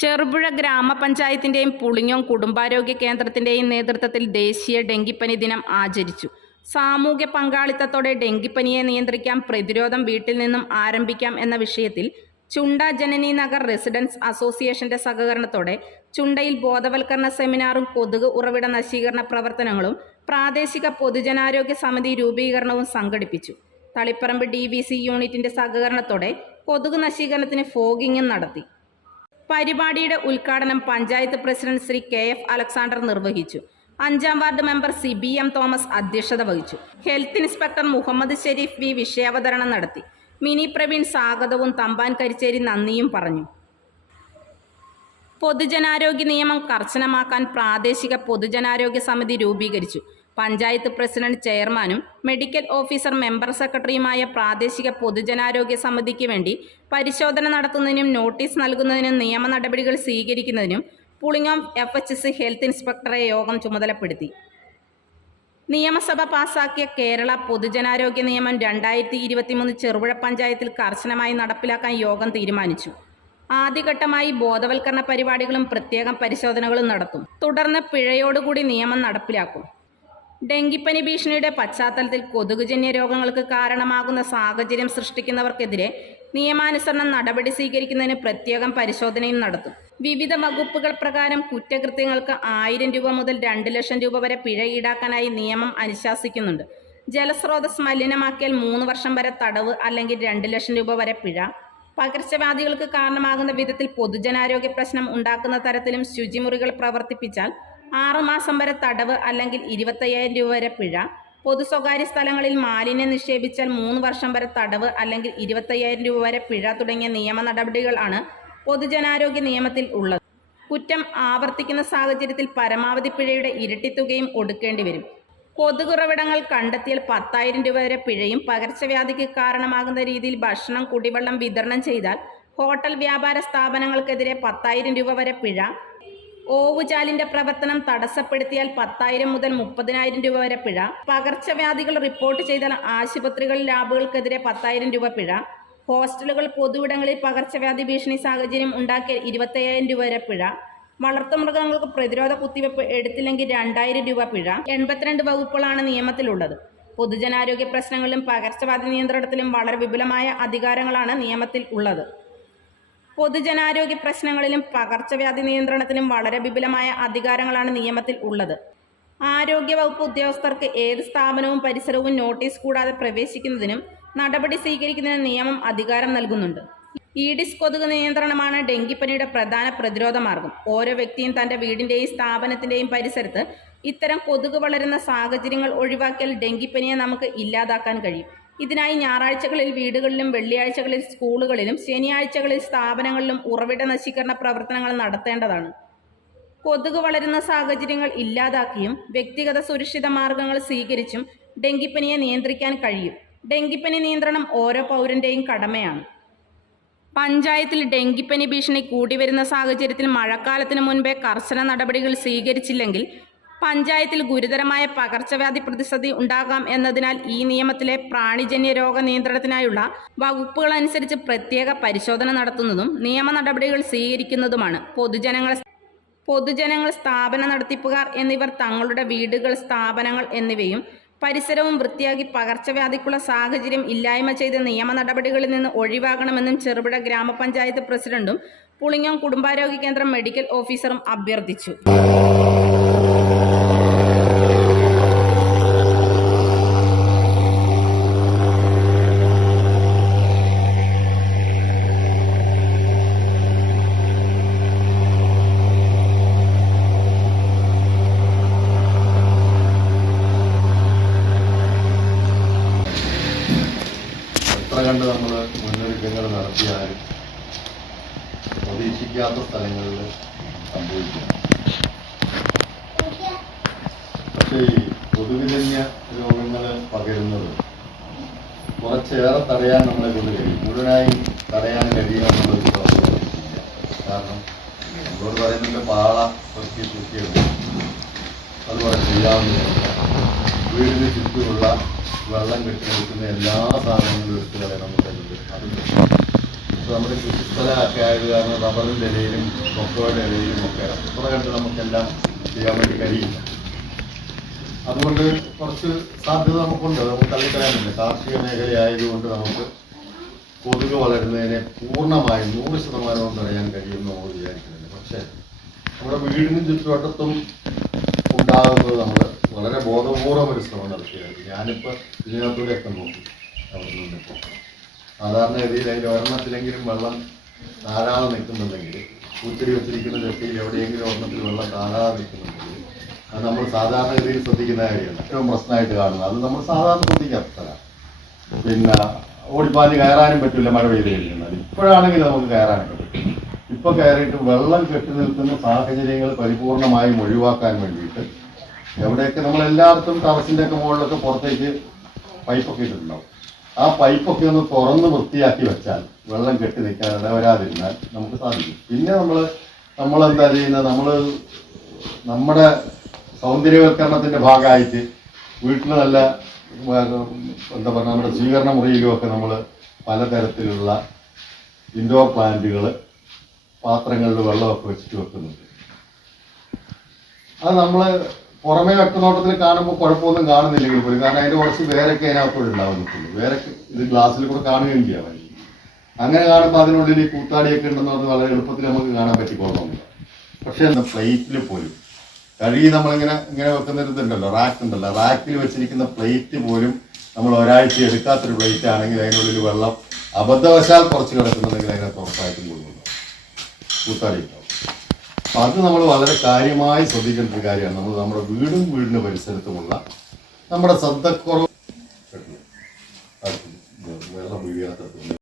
ചെറുപുഴ ഗ്രാമപഞ്ചായത്തിൻ്റെയും പുളിങ്ങോം കുടുംബാരോഗ്യ കേന്ദ്രത്തിൻ്റെയും നേതൃത്വത്തിൽ ദേശീയ ഡെങ്കിപ്പനി ദിനം ആചരിച്ചു. സാമൂഹ്യ പങ്കാളിത്തത്തോടെ ഡെങ്കിപ്പനിയെ നിയന്ത്രിക്കാം, പ്രതിരോധം വീട്ടിൽ നിന്നും ആരംഭിക്കാം എന്ന വിഷയത്തിൽ ചുണ്ട ജനനി നഗർ റെസിഡൻസ് അസോസിയേഷന്റെ സഹകരണത്തോടെ ചുണ്ടയിൽ ബോധവൽക്കരണ സെമിനാറും കൊതുക് ഉറവിട നശീകരണ പ്രവർത്തനങ്ങളും പ്രാദേശിക പൊതുജനാരോഗ്യ സമിതി രൂപീകരണവും സംഘടിപ്പിച്ചു. തളിപ്പറമ്പ് DVC യൂണിറ്റിന്റെ സഹകരണത്തോടെ കൊതുക് നശീകരണത്തിന് ഫോഗിങ്ങും നടത്തി. പരിപാടിയുടെ ഉദ്ഘാടനം panchayat president Shri KF Alexander നിർവഹിച്ചു. 5-ാം വാർഡ് മെമ്പർ CBM തോമസ് അധ്യക്ഷത വഹിച്ചു. Health inspector Mohammad Sharif V വിഷയാവതരണം നടത്തി. മിനി പ്രവീൺ സ്വാഗതവും തമ്പാൻ കരിച്ചേരി നന്ദിയും പറഞ്ഞു. പൊതുജനാരോഗ്യ നിയമം കർശനമാക്കാൻ പ്രാദേശിക പൊതുജനാരോഗ്യ സമിതി രൂപീകരിച്ചു. പഞ്ചായത്ത് പ്രസിഡന്റ് ചെയർമാനും മെഡിക്കൽ ഓഫീസർ മെമ്പർ സെക്രട്ടറിയുമായ പ്രാദേശിക പൊതുജനാരോഗ്യ സമിതിക്ക് വേണ്ടി പരിശോധന നടത്തുന്നതിനും നോട്ടീസ് നൽകുന്നതിനും നിയമ നടപടികൾ സ്വീകരിക്കുന്നതിനും പുളിങ്ങോം FHS ഹെൽത്ത് ഇൻസ്പെക്ടറെ യോഗം ചുമതലപ്പെടുത്തി. നിയമസഭ പാസാക്കിയ കേരള പൊതുജനാരോഗ്യ നിയമം 2023 ചെറുപുഴ പഞ്ചായത്തിൽ കർശനമായി നടപ്പിലാക്കാൻ യോഗം തീരുമാനിച്ചു. ആദ്യഘട്ടമായി ബോധവൽക്കരണ പരിപാടികളും പ്രത്യേകം പരിശോധനകളും നടത്തും. തുടർന്ന് പിഴയോടുകൂടി നിയമം നടപ്പിലാക്കും. ഡെങ്കിപ്പനി ഭീഷണിയുടെ പശ്ചാത്തലത്തിൽ കൊതുകുജന്യ രോഗങ്ങൾക്ക് കാരണമാകുന്ന സാഹചര്യം സൃഷ്ടിക്കുന്നവർക്കെതിരെ നിയമാനുസരണം നടപടി സ്വീകരിക്കുന്നതിന് പ്രത്യേകം പരിശോധനയും നടത്തും. വിവിധ വകുപ്പുകൾ പ്രകാരം കുറ്റകൃത്യങ്ങൾക്ക് 1000 രൂപ മുതൽ 2 ലക്ഷം രൂപ വരെ പിഴ ഈടാക്കാനായി നിയമം അനുശാസിക്കുന്നുണ്ട്. ജലസ്രോതസ് മലിനമാക്കിയാൽ 3 വർഷം വരെ തടവ് അല്ലെങ്കിൽ 2 ലക്ഷം രൂപ വരെ പിഴ. പകർച്ചവ്യാധികൾക്ക് കാരണമാകുന്ന വിധത്തിൽ പൊതുജനാരോഗ്യ പ്രശ്നം ഉണ്ടാക്കുന്ന തരത്തിലും ശുചിമുറികൾ പ്രവർത്തിപ്പിച്ചാൽ 6 മാസം വരെ തടവ് അല്ലെങ്കിൽ 25,000 രൂപ വരെ പിഴ. പൊതു സ്വകാര്യ സ്ഥലങ്ങളിൽ മാലിന്യം നിക്ഷേപിച്ചാൽ 3 വർഷം വരെ തടവ് അല്ലെങ്കിൽ 25,000 രൂപ വരെ പിഴ തുടങ്ങിയ നിയമ നടപടികളാണ് പൊതുജനാരോഗ്യ നിയമത്തിൽ ഉള്ളത്. കുറ്റം ആവർത്തിക്കുന്ന സാഹചര്യത്തിൽ പരമാവധി പിഴയുടെ ഇരട്ടി തുകയും ഒടുക്കേണ്ടി വരും. കൊതുകുറവിടങ്ങൾ കണ്ടെത്തിയാൽ 10,000 രൂപ വരെ പിഴയും. പകർച്ചവ്യാധിക്ക് കാരണമാകുന്ന രീതിയിൽ ഭക്ഷണം, കുടിവെള്ളം വിതരണം ചെയ്താൽ ഹോട്ടൽ വ്യാപാര സ്ഥാപനങ്ങൾക്കെതിരെ 10,000 രൂപ വരെ പിഴ. ഓവുചാലിന്റെ പ്രവർത്തനം തടസ്സപ്പെടുത്തിയാൽ 10,000 മുതൽ 30,000 രൂപ വരെ പിഴ. പകർച്ചവ്യാധികൾ റിപ്പോർട്ട് ചെയ്താൽ ആശുപത്രികൾ, ലാബുകൾക്കെതിരെ 10,000 രൂപ പിഴ. ഹോസ്റ്റലുകൾ, പൊതുവിടങ്ങളിൽ പകർച്ചവ്യാധി ഭീഷണി സാഹചര്യം ഉണ്ടാക്കിയ 25,000 രൂപ വരെ പിഴ. വളർത്തുമൃഗങ്ങൾക്ക് പ്രതിരോധ കുത്തിവയ്പ് എടുത്തില്ലെങ്കിൽ 2,000 രൂപ പിഴ. 82 വകുപ്പുകളാണ് നിയമത്തിലുള്ളത്. പൊതുജനാരോഗ്യ പ്രശ്നങ്ങളിലും പകർച്ചവ്യാധി നിയന്ത്രണത്തിലും വളരെ വിപുലമായ അധികാരങ്ങളാണ് നിയമത്തിൽ ഉള്ളത്. പൊതുജനാരോഗ്യ പ്രശ്നങ്ങളിലും പകർച്ചവ്യാധി നിയന്ത്രണത്തിലും വളരെ വിപുലമായ അധികാരങ്ങളാണ് നിയമത്തിൽ ഉള്ളത്. ആരോഗ്യവകുപ്പ് ഉദ്യോഗസ്ഥർക്ക് ഏത് സ്ഥാപനവും പരിസരവും നോട്ടീസ് കൂടാതെ പ്രവേശിക്കുന്നതിനും നടപടി സ്വീകരിക്കുന്നതിനും നിയമം അധികാരം നൽകുന്നുണ്ട്. ഈഡിസ് കൊതുക് നിയന്ത്രണമാണ് ഡെങ്കിപ്പനിയുടെ പ്രധാന പ്രതിരോധ മാർഗം. ഓരോ വ്യക്തിയും തൻ്റെ വീടിൻ്റെയും സ്ഥാപനത്തിൻ്റെയും പരിസരത്ത് ഇത്തരം കൊതുക് വളരുന്ന സാഹചര്യങ്ങൾ ഒഴിവാക്കിയാൽ ഡെങ്കിപ്പനിയെ നമുക്ക് ഇല്ലാതാക്കാൻ കഴിയും. ഇതിനായി ഞായറാഴ്ചകളിൽ വീടുകളിലും, വെള്ളിയാഴ്ചകളിൽ സ്കൂളുകളിലും, ശനിയാഴ്ചകളിൽ സ്ഥാപനങ്ങളിലും ഉറവിട നശീകരണ പ്രവർത്തനങ്ങൾ നടത്തേണ്ടതാണ്. കൊതുക് വളരുന്ന സാഹചര്യങ്ങൾ ഇല്ലാതാക്കിയും വ്യക്തിഗത സുരക്ഷിത മാർഗങ്ങൾ സ്വീകരിച്ചും ഡെങ്കിപ്പനിയെ നിയന്ത്രിക്കാൻ കഴിയും. ഡെങ്കിപ്പനി നിയന്ത്രണം ഓരോ പൗരൻ്റെയും കടമയാണ്. പഞ്ചായത്തിൽ ഡെങ്കിപ്പനി ഭീഷണി കൂടിവരുന്ന സാഹചര്യത്തിൽ മഴക്കാലത്തിന് മുൻപേ കർശന നടപടികൾ സ്വീകരിച്ചില്ലെങ്കിൽ പഞ്ചായത്തിൽ ഗുരുതരമായ പകർച്ചവ്യാധി പ്രതിസന്ധി ഉണ്ടാകാം എന്നതിനാൽ ഈ നിയമത്തിലെ പ്രാണിജന്യ രോഗ നിയന്ത്രണത്തിനായുള്ള വകുപ്പുകൾ അനുസരിച്ച് പ്രത്യേക പരിശോധന നടത്തുന്നതും നിയമ നടപടികൾ സ്വീകരിക്കുന്നതുമാണ്. പൊതുജനങ്ങൾ, സ്ഥാപന നടത്തിപ്പുകാർ എന്നിവർ തങ്ങളുടെ വീടുകൾ, സ്ഥാപനങ്ങൾ എന്നിവയും പരിസരവും വൃത്തിയാക്കി പകർച്ചവ്യാധിക്കുള്ള സാഹചര്യം ഇല്ലായ്മ ചെയ്ത നിയമ നടപടികളിൽ നിന്ന് ഒഴിവാകണമെന്നും ചെറുപുഴ ഗ്രാമപഞ്ചായത്ത് പ്രസിഡന്റും പുളിങ്ങോം കുടുംബാരോഗ്യ കേന്ദ്രം മെഡിക്കൽ ഓഫീസറും അഭ്യർത്ഥിച്ചു. കണ്ട് നമ്മൾ മുന്നൊരുക്കങ്ങൾ നടത്തിയാലും പ്രതീക്ഷിക്കാത്ത സ്ഥലങ്ങളിൽ സംഭവിക്കുന്നു. പക്ഷേ ഈ കൊതുകുജന്യ രോഗങ്ങൾ പകരുന്നത് കുറച്ചേറെ തടയാൻ നമ്മളെ കൊണ്ട് കഴിയും. മുഴുവനായും തടയാൻ കഴിയാമെന്നുള്ളൊരു പ്രശ്നമില്ല. കാരണം നമ്മളോട് പറയുന്നുണ്ട് പാള കുറച്ച് ചുറ്റിയെടുക്കും, അതുപോലെ ചെയ്യാവുന്നതല്ല. വീടിന് ചുറ്റുമുള്ള വെള്ളം കെട്ടി നിൽക്കുന്ന എല്ലാ സാധനങ്ങളും എടുത്തു കളയണം എന്നുള്ളത്. അത് നമ്മുടെ കൃഷിസ്ഥലമൊക്കെ ആയത് കാരണം റബ്ബറിൻ്റെ ഇലയിലും കൊക്കോയുടെ ഇലയിലും ഒക്കെ അത്ര കണ്ട് നമുക്കെല്ലാം ചെയ്യാൻ വേണ്ടി കഴിയില്ല. അതുകൊണ്ട് കുറച്ച് സാധ്യത നമുക്കുണ്ട്, നമുക്ക് തള്ളിക്കളയാനില്ല. കാർഷിക മേഖലയായതുകൊണ്ട് നമുക്ക് കൊതുക് വളരുന്നതിനെ പൂർണ്ണമായും 100% തടയാൻ കഴിയുമെന്ന് നമ്മൾ വിചാരിക്കുന്നില്ല. പക്ഷേ നമ്മുടെ വീടിനും ചുറ്റുവട്ടത്തും ഉണ്ടാകുന്നത് നമ്മൾ വളരെ ബോധപൂർവം ഒരു ശ്രമം നടത്തിയായിരുന്നു. ഞാനിപ്പോൾ ഇതിനകത്തൂടെയൊക്കെ നോക്കി അവിടെ നിന്നിപ്പോൾ സാധാരണഗതിയിൽ അതിൻ്റെ ഒരെണ്ണത്തിലെങ്കിലും വെള്ളം താഴാതെ നിൽക്കുന്നുണ്ടെങ്കിൽ, പൂച്ചെടി വെച്ചിരിക്കുന്ന ചട്ടിയിൽ എവിടെയെങ്കിലും ഒരെണ്ണത്തിൽ വെള്ളം താഴാതെ നിൽക്കുന്നുണ്ടെങ്കിൽ അത് നമ്മൾ സാധാരണഗതിയിൽ ശ്രദ്ധിക്കുന്ന കാര്യമാണ്. ഏറ്റവും പ്രശ്നമായിട്ട് കാണുന്നത് അത് നമ്മൾ സാധാരണ ശ്രദ്ധിക്കാത്തതാണ്. പിന്നെ ഓടിപ്പാഞ്ഞ് കയറാനും പറ്റില്ല മഴ പെയ്ത് കഴിയുന്നത്. ഇപ്പോഴാണെങ്കിൽ നമുക്ക് കയറാനൊക്കെ പറ്റും. ഇപ്പോൾ കയറിയിട്ട് വെള്ളം കെട്ടി നിൽക്കുന്ന സാഹചര്യങ്ങൾ പരിപൂർണമായും ഒഴിവാക്കാൻ വേണ്ടിയിട്ട് എവിടെയൊക്കെ നമ്മളെല്ലായിടത്തും ടെറസിൻ്റെ ഒക്കെ മുകളിലൊക്കെ പുറത്തേക്ക് പൈപ്പൊക്കെ ഇട്ടിട്ടുണ്ടാവും. ആ പൈപ്പൊക്കെ ഒന്ന് തുറന്ന് വൃത്തിയാക്കി വെച്ചാൽ വെള്ളം കെട്ടി നിൽക്കാൻ ഇടവരാതിരുന്നാൽ നമുക്ക് സാധിക്കും. പിന്നെ നമ്മളെന്താ ചെയ്യുന്നത്, നമ്മുടെ സൗന്ദര്യവൽക്കരണത്തിൻ്റെ ഭാഗമായിട്ട് വീട്ടിൽ നല്ല എന്താ പറയുക, നമ്മുടെ സ്വീകരണ മുറിയിലുമൊക്കെ നമ്മൾ പലതരത്തിലുള്ള ഇൻഡോർ പ്ലാന്റുകൾ പാത്രങ്ങളിൽ വെള്ളമൊക്കെ വെച്ചിട്ട് വെക്കുന്നുണ്ട്. അത് നമ്മൾ പുറമേ വെട്ടനോട്ടത്തിൽ കാണുമ്പോൾ കുഴപ്പമൊന്നും കാണുന്നില്ലെങ്കിൽ പോലും, കാരണം അതിൻ്റെ കുറച്ച് വേരൊക്കെ അതിനകത്തോടെ ഉണ്ടാവുന്നുള്ളൂ. വേരൊക്കെ ഇത് ഗ്ലാസ്സിൽ കൂടെ കാണുകയും ചെയ്യാൻ വേണ്ടി. അങ്ങനെ കാണുമ്പോൾ അതിനുള്ളിൽ ഈ കൂത്താടിയൊക്കെ ഉണ്ടെന്ന് പറഞ്ഞ് വളരെ എളുപ്പത്തിൽ നമുക്ക് കാണാൻ പറ്റിക്കൊള്ളണമെന്നില്ല. പക്ഷേ പ്ലേറ്റിൽ പോലും കഴുകി നമ്മളിങ്ങനെ വെക്കുന്നൊരിതുണ്ടല്ലോ, റാക്ക് ഉണ്ടല്ലോ, റാക്കിൽ വെച്ചിരിക്കുന്ന പ്ലേറ്റ് പോലും നമ്മൾ ഒരാഴ്ച എടുക്കാത്തൊരു പ്ലേറ്റ് ആണെങ്കിൽ അതിനുള്ളിൽ വെള്ളം അബദ്ധവശാൽ കുറച്ച് കിടക്കുന്നുണ്ടെങ്കിൽ അതിനകത്ത് ഉറപ്പായിട്ടും കൊള്ളുന്നു, കൂത്താടി ഉണ്ടാവും. അപ്പം അത് നമ്മൾ വളരെ കാര്യമായി ശ്രദ്ധിക്കേണ്ട ഒരു കാര്യമാണ്. നമ്മൾ നമ്മുടെ വീടിന് പരിസരത്തുമുള്ള നമ്മുടെ ശ്രദ്ധക്കുറവ് വെള്ളം വീഴാത്ത